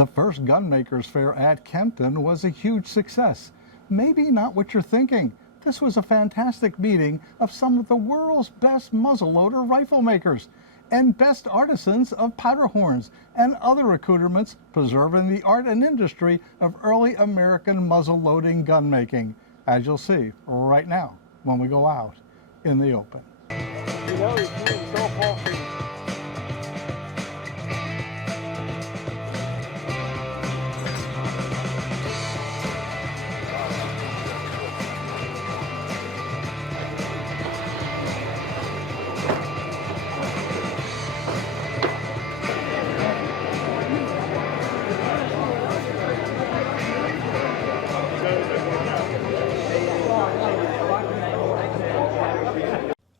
The first Gunmakers Fair at Kempton was a huge success. Maybe not what you're thinking. This was a fantastic meeting of some of the world's best muzzleloader rifle makers and best artisans of powder horns and other accouterments, preserving the art and industry of early American muzzle-loading gun making, as you'll see right now when we go out in the open. You know, it's so funky.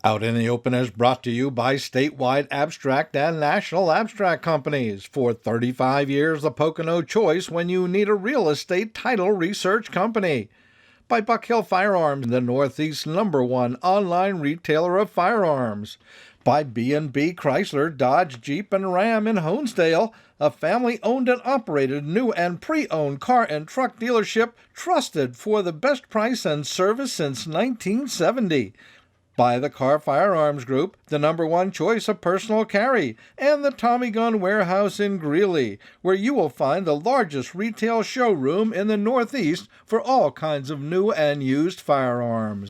Out in the Open is brought to you by statewide abstract and national abstract companies. For 35 years, the Pocono choice when you need a real estate title research company. By Buck Hill Firearms, the Northeast's #1 online retailer of firearms. By B&B Chrysler, Dodge, Jeep, and Ram in Honesdale, a family-owned and operated new and pre-owned car and truck dealership trusted for the best price and service since 1970. By the Carr Firearms Group, the #1 choice of personal carry, and the Tommy Gun Warehouse in Greeley, where you will find the largest retail showroom in the Northeast for all kinds of new and used firearms.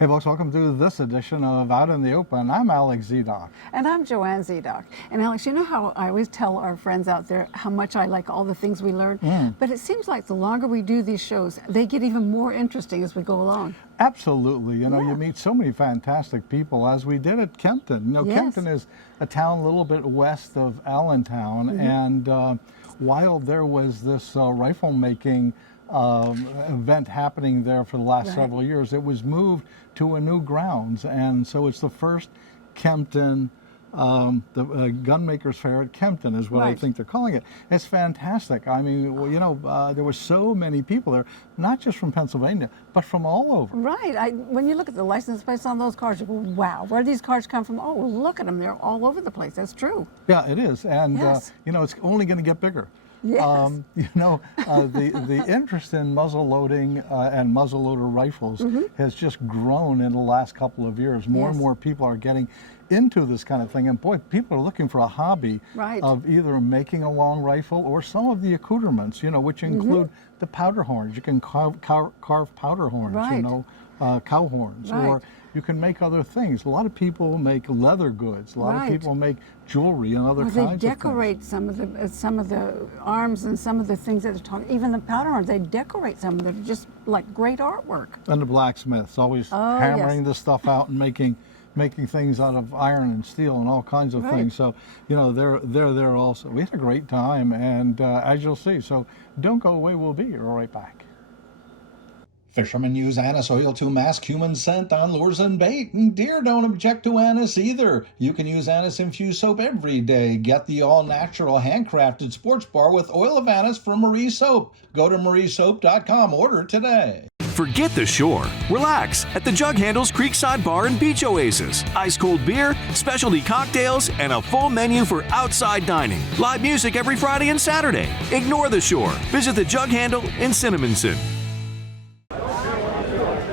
Hey folks, welcome to this edition of Out in the Open. I'm Alex Zedok. And I'm Joanne Zedok. And Alex, you know how I always tell our friends out there how much I like all the things we learn? But it seems like the longer we do these shows, they get even more interesting as we go along. Absolutely. You know, you meet so many fantastic people, as we did at Kempton. You know, Kempton is a town a little bit west of Allentown, and while there was this rifle making event happening there for the last several years, it was moved to a new grounds, and so it's the first Kempton, the Gunmakers Fair at Kempton is what I think they're calling it. It's fantastic. I mean, well, you know, there were so many people there, not just from Pennsylvania, but from all over. Right. When you look at the license plates on those cars, you go, wow, where do these cars come from? Oh, well, look at them. They're all over the place. That's true. Yeah, it is. And, you know, it's only going to get bigger. Yes. You know, the interest in muzzle loading and muzzleloader rifles has just grown in the last couple of years. More and more people are getting into this kind of thing, and boy, people are looking for a hobby of either making a long rifle or some of the accouterments, you know, which include the powder horns. You can carve powder horns, you know, cow horns, or you can make other things. A lot of people make leather goods. A lot of people make jewelry and other kinds of things. They decorate some of the arms and some of the things that are talking. Even the powder horns, they decorate some of them, just like great artwork. And the blacksmiths always hammering this stuff out and making things out of iron and steel and all kinds of things. So, you know, they're there also. We had a great time, and as you'll see, so don't go away. We'll be right back. Fishermen use anise oil to mask human scent on lures and bait, and deer don't object to anise either. You can use anise-infused soap every day. Get the all-natural, handcrafted sports bar with oil of anise from Marie Soap. Go to mariesoap.com. Order today. Forget the shore. Relax at the Jug Handles Creekside Bar and Beach Oasis. Ice-cold beer, specialty cocktails, and a full menu for outside dining. Live music every Friday and Saturday. Ignore the shore. Visit the Jug Handle in Cinnamonson.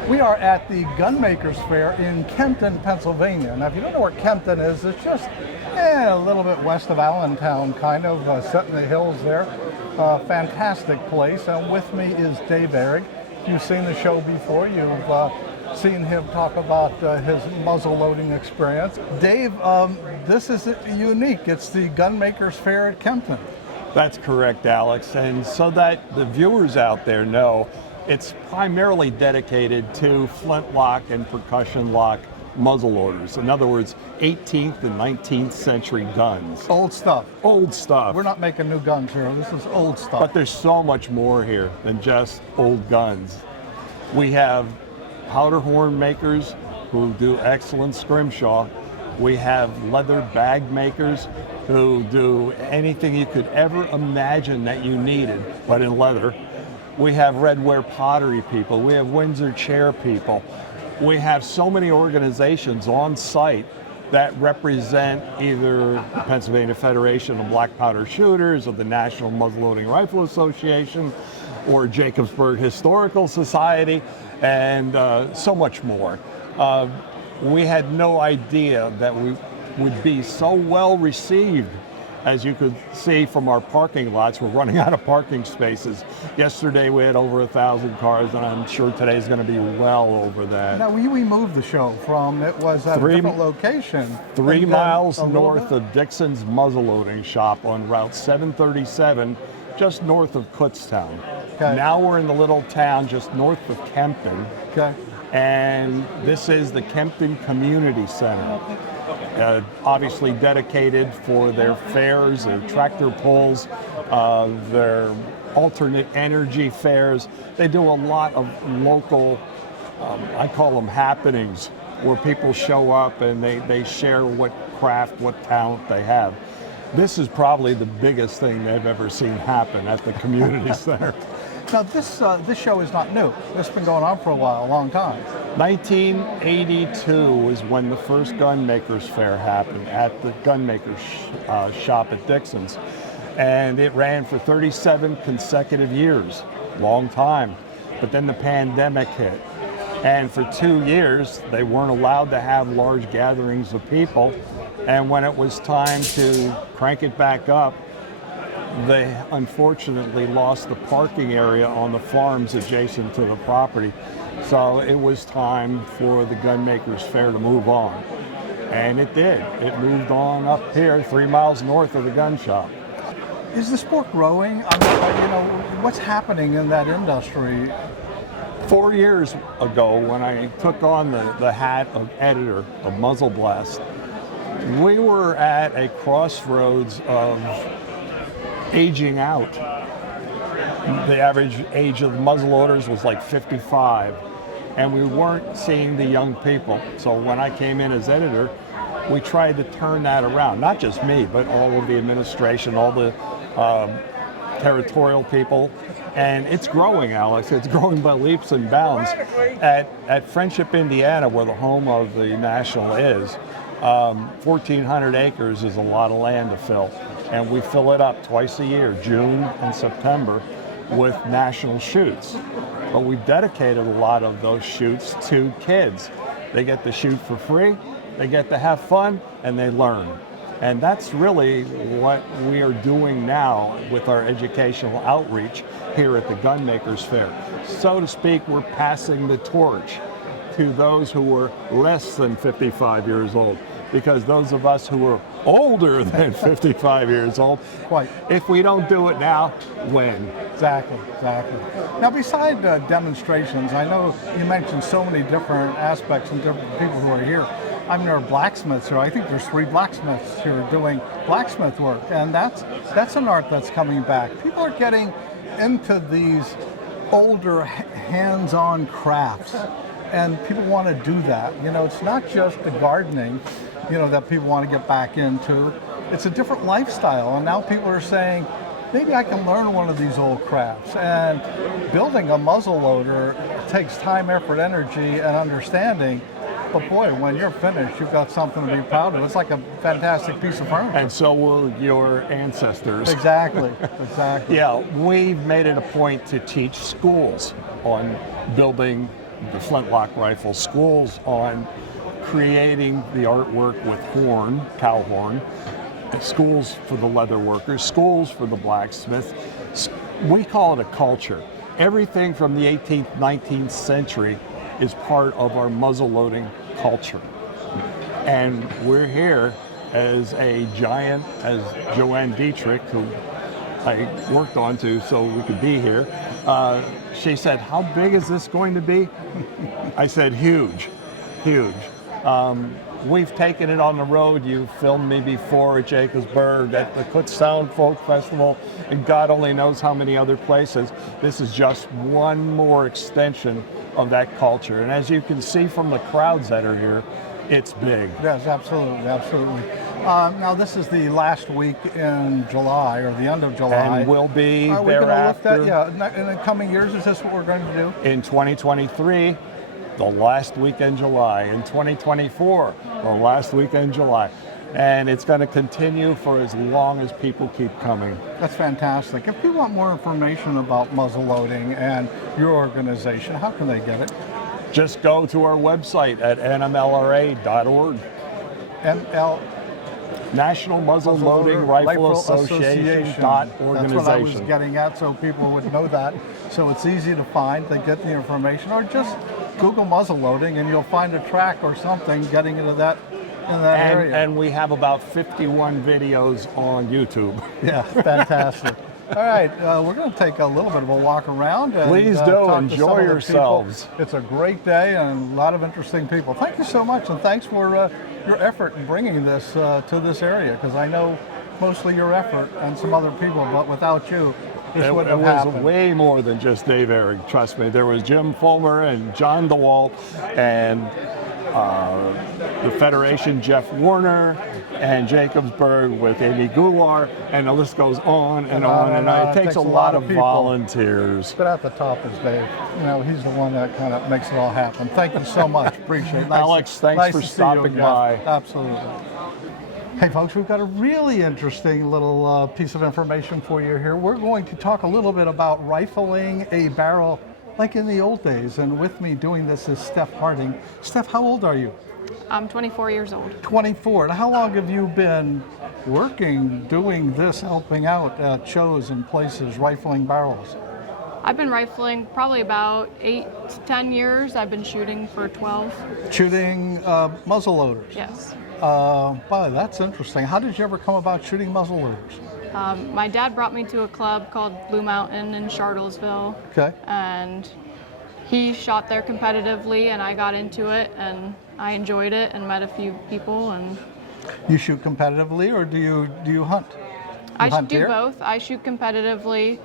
We are at the Gunmakers Fair in Kempton, Pennsylvania. Now, if you don't know where Kempton is, it's just a little bit west of Allentown, kind of set in the hills there. Fantastic place. And with me is Dave Ehrig. You've seen the show before. You've seen him talk about his muzzle loading experience. Dave, this is unique. It's the Gunmakers Fair at Kempton. That's correct, Alex. And so that the viewers out there know, it's primarily dedicated to flintlock and percussion lock muzzleloaders. In other words, 18th and 19th century guns. Old stuff. Old stuff. We're not making new guns here. This is old stuff. But there's so much more here than just old guns. We have powder horn makers who do excellent scrimshaw. We have leather bag makers who do anything you could ever imagine that you needed, but in leather. We have redware pottery people. We have Windsor chair people. We have so many organizations on site that represent either the Pennsylvania Federation of Black Powder Shooters or the National Muzzleloading Rifle Association or Jacobsburg Historical Society, and so much more. We had no idea that we would be so well received. As you could see from our parking lots, we're running out of parking spaces. Yesterday we had over 1,000 cars, and I'm sure today's going to be well over that. Now, we moved the show from, it was at a different location. 3 miles north of Dixon's muzzleloading shop on Route 737, just north of Kutztown. Okay. Now we're in the little town just north of Kempton. Okay. And this is the Kempton Community Center. Obviously dedicated for their fairs, their tractor pulls, their alternate energy fairs. They do a lot of local, I call them happenings, where people show up and they share what craft, what talent they have. This is probably the biggest thing they've ever seen happen at the community center. Now, this show is not new. This has been going on for a while, a long time. 1982 was when the first Gunmakers Fair happened at the Gunmakers shop at Dixon's. And it ran for 37 consecutive years, long time. But then the pandemic hit. And for 2 years, they weren't allowed to have large gatherings of people. And when it was time to crank it back up, they unfortunately lost the parking area on the farms adjacent to the property. So it was time for the Gunmakers Fair to move on. And it did. It moved on up here 3 miles north of the gun shop. Is the sport growing? I mean, you know, what's happening in that industry? 4 years ago, when I took on the hat of editor of Muzzle Blast, we were at a crossroads of aging out. The average age of the muzzleloaders was like 55, and we weren't seeing the young people. So when I came in as editor, we tried to turn that around. Not just me, but all of the administration, all the territorial people. And it's growing, Alex. It's growing by leaps and bounds. At Friendship, Indiana, where the home of the National is, 1,400 acres is a lot of land to fill. And we fill it up twice a year, June and September, with national shoots. But we've dedicated a lot of those shoots to kids. They get to shoot for free, they get to have fun, and they learn. And that's really what we are doing now with our educational outreach here at the Gunmakers Fair. So to speak, we're passing the torch to those who were less than 55 years old. Because those of us who are older than 55 years old, Quite. If we don't do it now, when? Exactly. Now, beside demonstrations, I know you mentioned so many different aspects and different people who are here. I mean, there are blacksmiths here. I think there's 3 blacksmiths here doing blacksmith work, and that's an art that's coming back. People are getting into these older hands-on crafts, and people want to do that. You know, it's not just the gardening, you know, that people want to get back into. It's a different lifestyle, and now people are saying, maybe I can learn one of these old crafts. And building a muzzle loader takes time, effort, energy, and understanding. But boy, when you're finished, you've got something to be proud of. It's like a fantastic piece of furniture. And so will your ancestors. Exactly. Yeah, we've made it a point to teach schools on building the flintlock rifle, schools on creating the artwork with horn, cow horn, schools for the leather workers, schools for the blacksmith. We call it a culture. Everything from the 18th, 19th century is part of our muzzleloading culture. And we're here as a giant, as Joanne Dietrich, who I worked on to so we could be here, she said, how big is this going to be? I said, huge. We've taken it on the road. You've filmed me before at Jacobsburg, at the Kutztown Folk Festival, and God only knows how many other places. This is just one more extension of that culture. And as you can see from the crowds that are here, it's big. Yes, absolutely. Now, this is the last week in July, or the end of July. And will be Are we thereafter. going to look at, in the coming years, is this what we're going to do? In 2023, the last week in July. In 2024, the last week in July. And it's going to continue for as long as people keep coming. That's fantastic. If people want more information about muzzleloading and your organization, how can they get it? Just go to our website at nmlra.org. ML National Muzzleloading Rifle Association. That's what I was getting at, so people would know that. So it's easy to find. They get the information, or just Google muzzleloading and you'll find a track or something getting into that area. And we have about 51 videos on YouTube. Yeah, fantastic. All right, we're going to take a little bit of a walk around. And, please do. Enjoy yourselves. It's a great day and a lot of interesting people. Thank you so much, and thanks for your effort in bringing this to this area, because I know mostly your effort and some other people, but without you, this wouldn't have happened. It was way more than just Dave Eric, trust me. There was Jim Fulmer and John DeWalt and the Federation, Jeff Warner, and Jacobsburg with Amy Goulart, and the list goes on and on and on. It takes a lot of volunteers. But at the top is Dave. You know, he's the one that kind of makes it all happen. Thank you so much. Appreciate it. Alex, thanks for stopping by. Absolutely. Hey folks, we've got a really interesting little piece of information for you here. We're going to talk a little bit about rifling a barrel like in the old days, and with me doing this is Steph Harding. Steph, how old are you? I'm 24 years old. 24. And how long have you been working, doing this, helping out at shows and places, rifling barrels? I've been rifling probably about 8 to 10 years. I've been shooting for 12. Shooting muzzleloaders? Yes. Wow, that's interesting. How did you ever come about shooting muzzleloaders? My dad brought me to a club called Blue Mountain in Charlottesville. Okay. And he shot there competitively, and I got into it, and I enjoyed it and met a few people. And you shoot competitively, or do you hunt? I do both. I shoot competitively.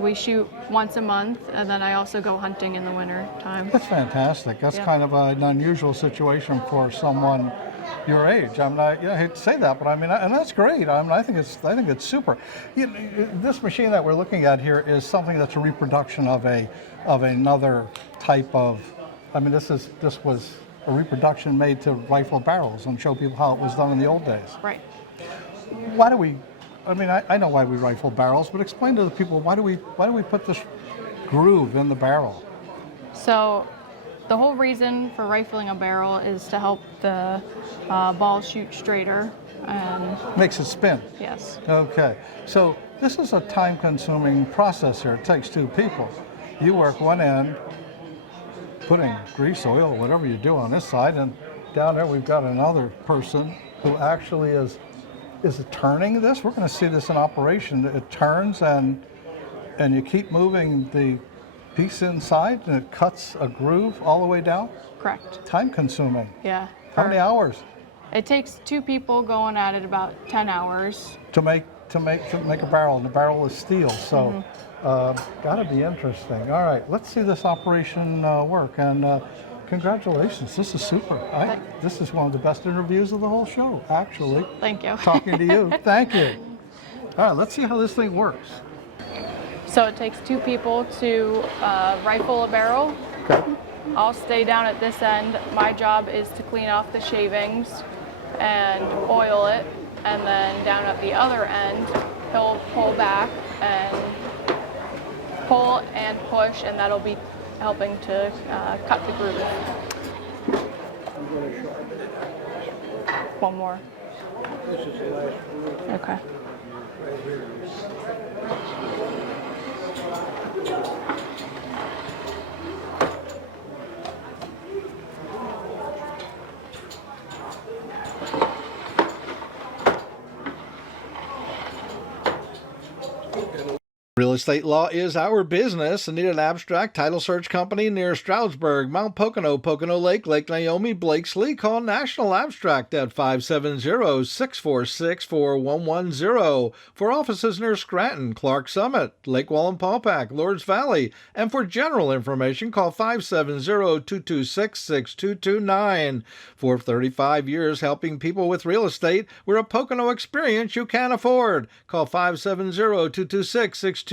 We shoot once a month, and then I also go hunting in the winter time. That's fantastic. That's kind of an unusual situation for someone your age. I hate to say that, but I mean, and that's great. I think it's super. You know, this machine that we're looking at here is something that's a reproduction of another type of. I mean, this was a reproduction made to rifle barrels and show people how it was done in the old days. Right. Why do we? I mean, I know why we rifle barrels, but explain to the people why do we put this groove in the barrel? So, the whole reason for rifling a barrel is to help the ball shoot straighter and makes it spin. Yes. Okay. So this is a time-consuming process here. It takes two people. You work one end, putting grease, oil, whatever you do on this side, and down there we've got another person who actually is it turning this? We're going to see this in operation. It turns and you keep moving the piece inside and it cuts a groove all the way down? Correct. Time consuming. Yeah. How many hours? It takes two people going at it about 10 hours. To make a barrel, and the barrel is steel, so gotta be interesting. All right, let's see this operation work, and congratulations, this is super. This is one of the best interviews of the whole show, actually. Thank you. Talking to you, thank you. All right, let's see how this thing works. So it takes two people to rifle a barrel. Okay. I'll stay down at this end. My job is to clean off the shavings and oil it, and then down at the other end, he'll pull back and pull and push, and that'll be helping to cut the groove. One more. This is the last one. Okay. Right here. Real estate law is our business. Need an abstract title search company near Stroudsburg, Mount Pocono, Pocono Lake, Lake Naomi, Blakesley? Call National Abstract at 570-646-4110. For offices near Scranton, Clark Summit, Lake Wallenpaupack, Lords Valley. And for general information, call 570-226-6229. For 35 years helping people with real estate, we're a Pocono experience you can't afford. Call 570-226-6229.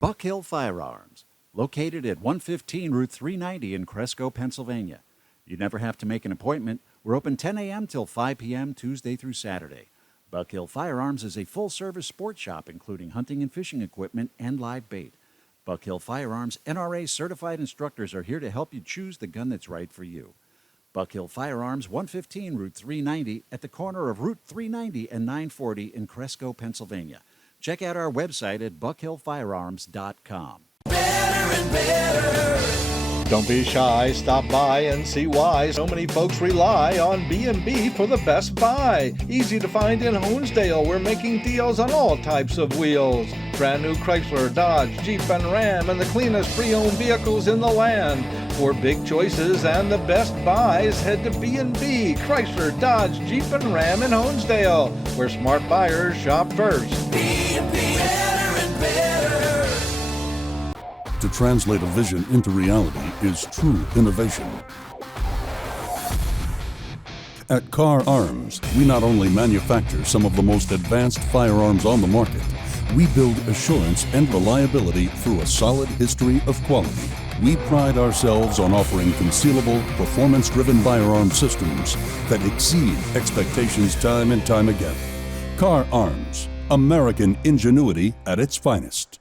Buck Hill Firearms, located at 115 Route 390 in Cresco, Pennsylvania. You never have to make an appointment. We're open 10 a.m. till 5 p.m. Tuesday through Saturday. Buck Hill Firearms is a full-service sports shop including hunting and fishing equipment and live bait. Buck Hill Firearms NRA certified instructors are here to help you choose the gun that's right for you. Buck Hill Firearms, 115 Route 390 at the corner of Route 390 and 940 in Cresco, Pennsylvania. Check out our website at buckhillfirearms.com. Better and better. Don't be shy, stop by and see why so many folks rely on B&B for the best buy. Easy to find in Honesdale. We're making deals on all types of wheels. Brand new Chrysler, Dodge, Jeep, and Ram, and the cleanest pre-owned vehicles in the land. For big choices and the best buys, head to B&B, Chrysler, Dodge, Jeep, and Ram in Honesdale, where smart buyers shop first. B&B, better and better. To translate a vision into reality is true innovation. At Car Arms, we not only manufacture some of the most advanced firearms on the market, we build assurance and reliability through a solid history of quality. We pride ourselves on offering concealable, performance-driven firearm systems that exceed expectations time and time again. Car Arms, American ingenuity at its finest.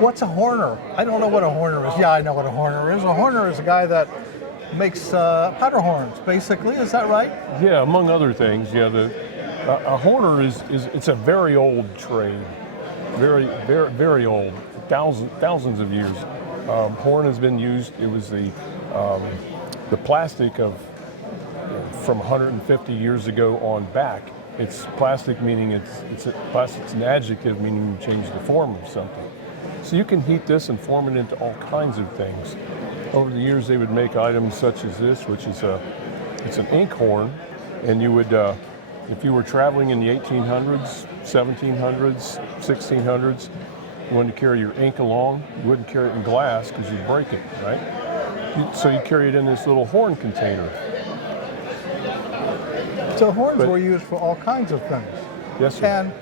What's a horner? I don't know what a horner is. Yeah, I know what a horner is. A horner is a guy that makes powder horns, basically. Is that right? Yeah, among other things. Yeah, a horner is it's a very old trade, very old, thousands of years. Horn has been used. It was the plastic of from 150 years ago on back. It's plastic, meaning plastic's an adjective, meaning you change the form of something. So you can heat this and form it into all kinds of things. Over the years, they would make items such as this, which is it's an ink horn, and you would, if you were traveling in the 1800s, 1700s, 1600s, you wanted to carry your ink along, you wouldn't carry it in glass because you'd break it, right? So you carry it in this little horn container. So horns were used for all kinds of things. Yes, sir. And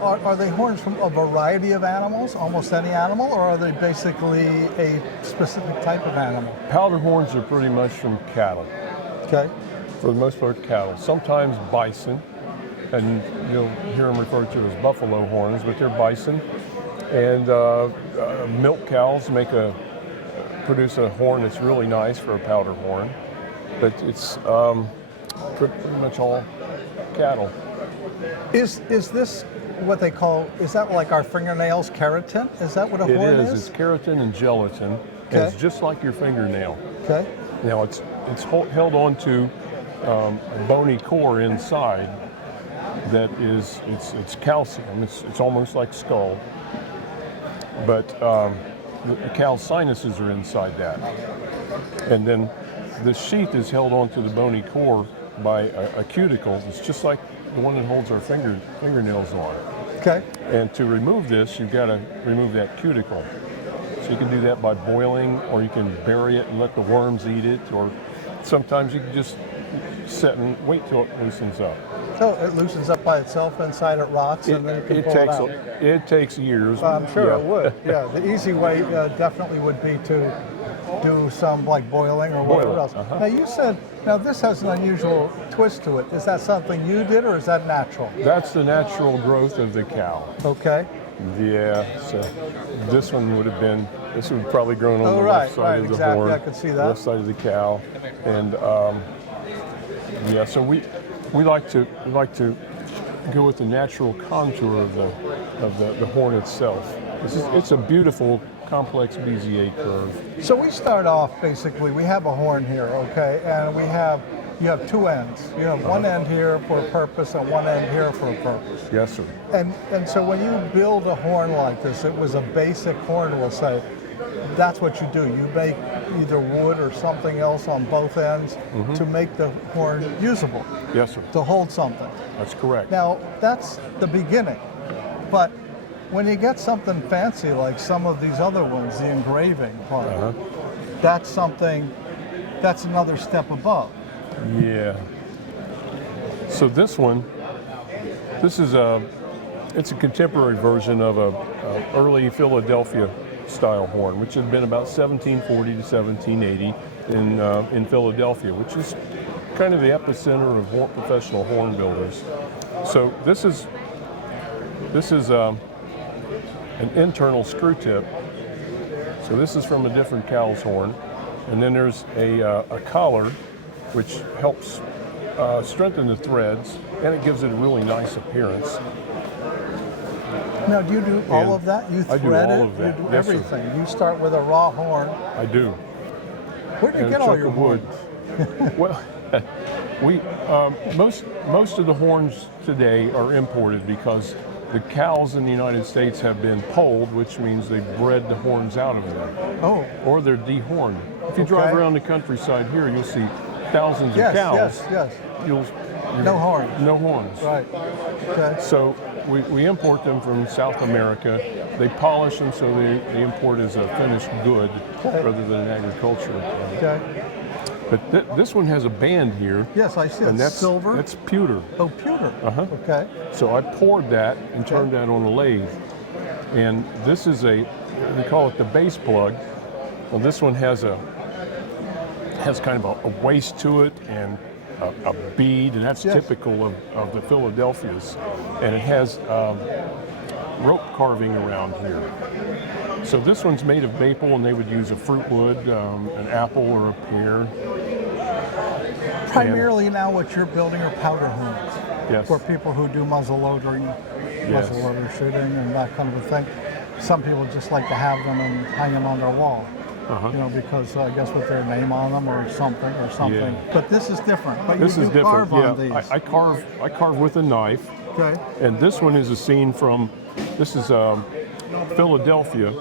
are they horns from a variety of animals, almost any animal, or are they basically a specific type of animal? Powder horns are pretty much from cattle. Okay. For the most part, cattle. Sometimes bison, and you'll hear them referred to as buffalo horns, but they're bison. And milk cows produce a horn that's really nice for a powder horn, but it's pretty much all cattle. Is this what they call, is that like our fingernails, keratin? Is that what a horn is? It is. It's keratin and gelatin. Okay. And it's just like your fingernail. Okay. Now it's held onto a bony core inside that is, it's calcium. It's almost like skull. But the cow's sinuses are inside that. And then the sheath is held onto the bony core by a cuticle. It's just like the one that holds our fingernails on. Okay. And to remove this, you've got to remove that cuticle. So you can do that by boiling, or you can bury it and let the worms eat it, or sometimes you can just sit and wait till it loosens up. So it loosens up by itself inside, it rots, and then you can pull it out. It takes years. I'm sure it would. Yeah, the easy way definitely would be to do some like boiling or whatever else. Now you said, now this has an unusual twist to it. Is that something you did, or is that natural? That's the natural growth of the cow. Okay. Yeah, so this one would have been, this would have probably grown on the left side of the exactly. horn. I could see that. Left side of the cow. And yeah, so we like to go with the natural contour of the horn itself. It's a beautiful complex Bezier curve. So we start off basically, we have a horn here, okay, and you have two ends. You have one end here for a purpose and one end here for a purpose. Yes, sir. And so when you build a horn like this, it was a basic horn, we'll say, that's what you do. You make either wood or something else on both ends to make the horn usable. Yes, sir. To hold something. That's correct. Now, that's the beginning. But when you get something fancy like some of these other ones, the engraving part, that's another step above. Yeah. So this one, it's a contemporary version of a early Philadelphia style horn, which had been about 1740 to 1780 in Philadelphia, which is kind of the epicenter of professional horn builders. So this is an internal screw tip. So this is from a different cow's horn, and then there's a collar, which helps strengthen the threads, and it gives it a really nice appearance. Now, do you do all of that? You thread I do all it? of that. You do Yes, sir. everything. You start with a raw horn. I do. Where do you And get a all chunk your of wood. horns? Well, most of the horns today are imported because the cows in the United States have been polled, which means they bred the horns out of them. Oh. Or they're dehorned. If you drive around the countryside here, you'll see thousands of cows. Yes. No horns. No horns. Right. Okay. So we import them from South America. They polish them so they import as a finished good rather than an agricultural product. Okay. But this one has a band here. Yes, I see. And that's silver. That's pewter. Oh, pewter. Okay. So I poured that and turned that on a lathe. And this is we call it the base plug. Well, this one has kind of a waist to it and a bead, and that's typical of the Philadelphias. And it has rope carving around here. So this one's made of maple, and they would use a fruit wood, an apple or a pear. Primarily now what you're building are powder horns. Yes. For people who do muzzleloader shooting and that kind of a thing. Some people just like to have them and hang them on their wall. Because I guess with their name on them or something. Yeah. But this is different. But This you is do different. carve on these. I carve with a knife. Okay. And this one is a scene from, this is Philadelphia.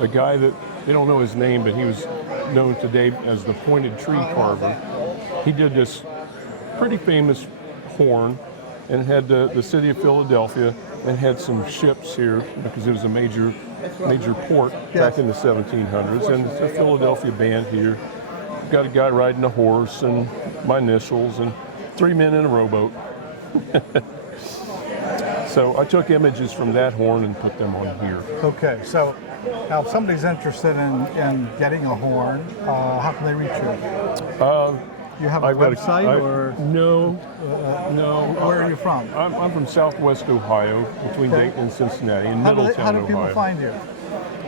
A guy that, they don't know his name, but he was known today as the pointed tree carver. He did this pretty famous horn and had the city of Philadelphia and had some ships here because it was a major port back in the 1700s. And it's a Philadelphia band here. Got a guy riding a horse and my initials and 3 men in a rowboat. So I took images from that horn and put them on here. Okay, so now if somebody's interested in getting a horn, how can they reach you? You have a website or? No. Where are you from? I'm from Southwest Ohio, between Dayton and Cincinnati, in Middletown, How do people Ohio. find you?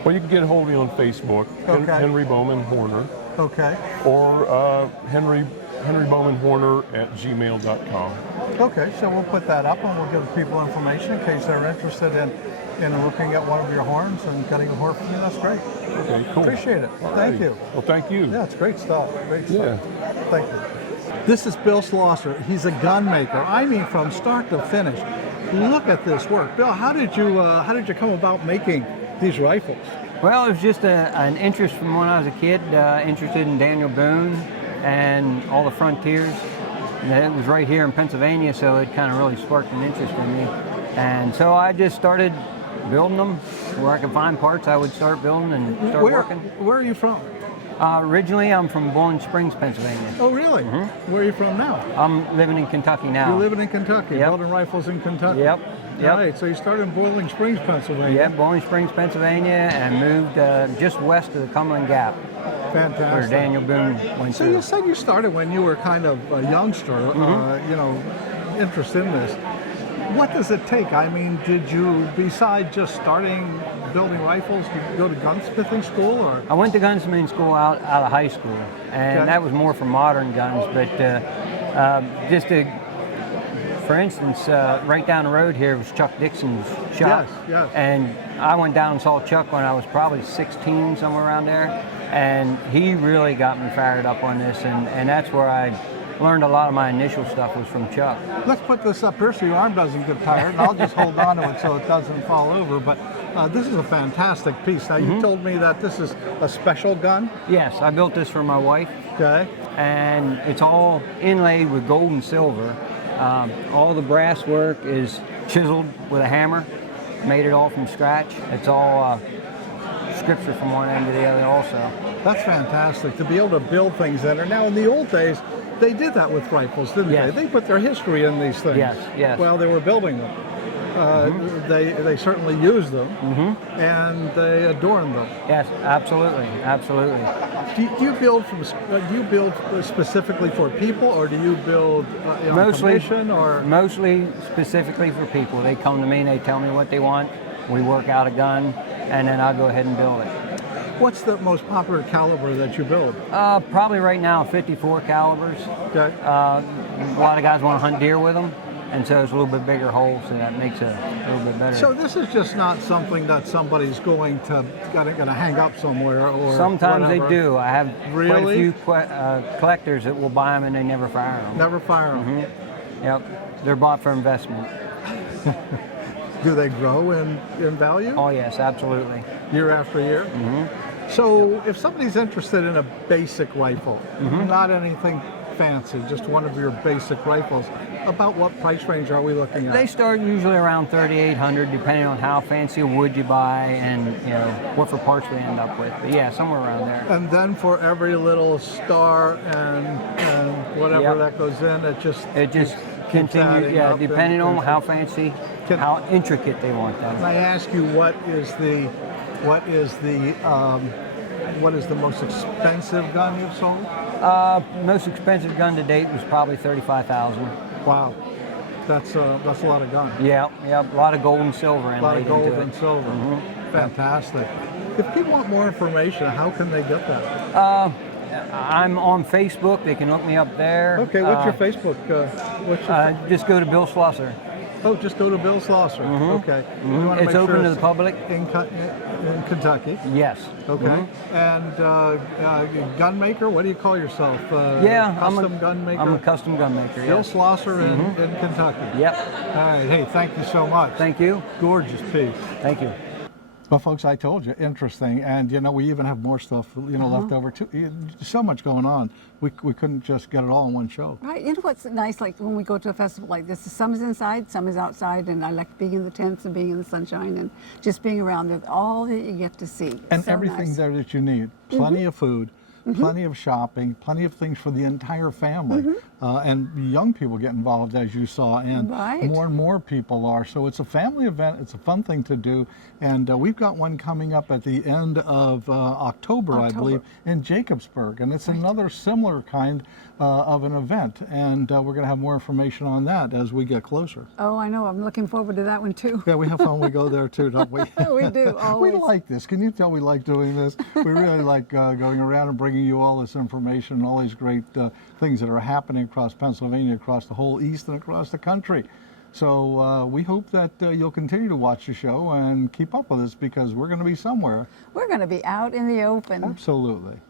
Well, you can get a hold of me on Facebook, Henry Bowman Horner. Okay. Or Henry Bowman Horner at gmail.com. Okay, so we'll put that up and we'll give people information in case they're interested in looking at one of your horns and getting a horn from you. That's great. Okay, cool. Appreciate it. Thank you. Well, thank you. Yeah, it's great stuff. Great stuff. Yeah. Thank you. This is Bill Slosser. He's a gun maker. I mean, from start to finish. Look at this work. Bill, how did you come about making these rifles? Well, it was just an interest from when I was a kid, interested in Daniel Boone and all the frontiers. And it was right here in Pennsylvania, so it kind of really sparked an interest in me. And so I just started building them. Where I could find parts, I would start building and start working. Where are you from? Originally, I'm from Bowling Springs, Pennsylvania. Oh, really? Where are you from now? I'm living in Kentucky now. You're living in Kentucky, building rifles in Kentucky. Yep. Right, so you started in Bowling Springs, Pennsylvania. Yep, Bowling Springs, Pennsylvania, and moved just west of the Cumberland Gap. Fantastic. Where Daniel Boone went So through. you said you started when you were kind of a youngster, interested in this. What does it take? I mean, did you, besides just starting building rifles, did you go to gunsmithing school or? I went to gunsmithing school out of high school, and that was more for modern guns, but just to For instance, right down the road here was Chuck Dixon's shop. Yes, yes. And I went down and saw Chuck when I was probably 16, somewhere around there. And he really got me fired up on this. And that's where I learned a lot of my initial stuff was from Chuck. Let's put this up here so your arm doesn't get tired, and I'll just hold on to it so it doesn't fall over. But this is a fantastic piece. Now, you told me that this is a special gun? Yes, I built this for my wife. Okay. And it's all inlaid with gold and silver. All the brass work is chiseled with a hammer, made it all from scratch. It's all scripture from one end to the other also. That's fantastic, to be able to build things in there. Now, in the old days, they did that with rifles, didn't Yes. they? They put their history in these things. Yes, yes. While they were building them. They certainly used them, and they adorned them. Yes, absolutely, absolutely. Do you build specifically for people, or do you build commission, or mostly specifically for people? They come to me and they tell me what they want. We work out a gun, and then I'll go ahead and build it. What's the most popular caliber that you build? Probably right now 54 calibers. Okay. A lot of guys want to hunt deer with them, and so it's a little bit bigger hole, so that makes it a little bit better. So this is just not something that somebody's going to hang up somewhere, or sometimes whatever. they do. I have Really? quite a few collectors that will buy them and they never fire them. Never fire them. Yep, they're bought for investment. Do they grow in value? Oh yes, absolutely. Year after year? So if somebody's interested in a basic rifle, not anything fancy, just one of your basic rifles, about what price range are we looking at? They start usually around $3,800, depending on how fancy a wood you buy and what for parts we end up with. But yeah, somewhere around there. And then for every little star and whatever that goes in, it just continues. Yeah, depending on how fancy, how intricate they want them. Can I ask you what is the most expensive gun you've sold? Most expensive gun to date was probably $35,000. Wow, that's a lot of gun. Yeah, a lot of gold and silver in it. A lot of gold and silver. Fantastic. If people want more information, how can they get that? I'm on Facebook. They can look me up there. Okay, what's your Facebook? Just go to Bill Slosser. Oh, just go to Bill Slosser. Okay. You wanna It's make open sure to the public. In Kentucky. Yes. Okay. And gun maker, what do you call yourself? Custom gun maker? I'm a custom gun maker, Bill yes. Slosser in Kentucky. Yep. All right. Hey, thank you so much. Thank you. Gorgeous piece. Thank you. Well, folks, I told you, interesting, and we even have more stuff, left over too. So much going on. We couldn't just get it all in one show. Right. You know what's nice, like when we go to a festival like this, some is inside, some is outside, and I like being in the tents and being in the sunshine and just being around there. All that you get to see. And so everything nice. there that you need. Plenty of food. Plenty of shopping, plenty of things for the entire family. And young people get involved, as you saw, and more and more people are. So it's a family event. It's a fun thing to do. And we've got one coming up at the end of October, I believe, in Jacobsburg. And it's another similar kind of an event. And we're going to have more information on that as we get closer. Oh, I know. I'm looking forward to that one, too. Yeah, we have fun when we go there, too, don't we? We do, always. We like this. Can you tell we like doing this? We really like going around and bringing you all this information, all these great things that are happening across Pennsylvania, across the whole East, and across the country. So we hope that you'll continue to watch the show and keep up with us, because we're going to be somewhere. We're going to be out in the open. Absolutely.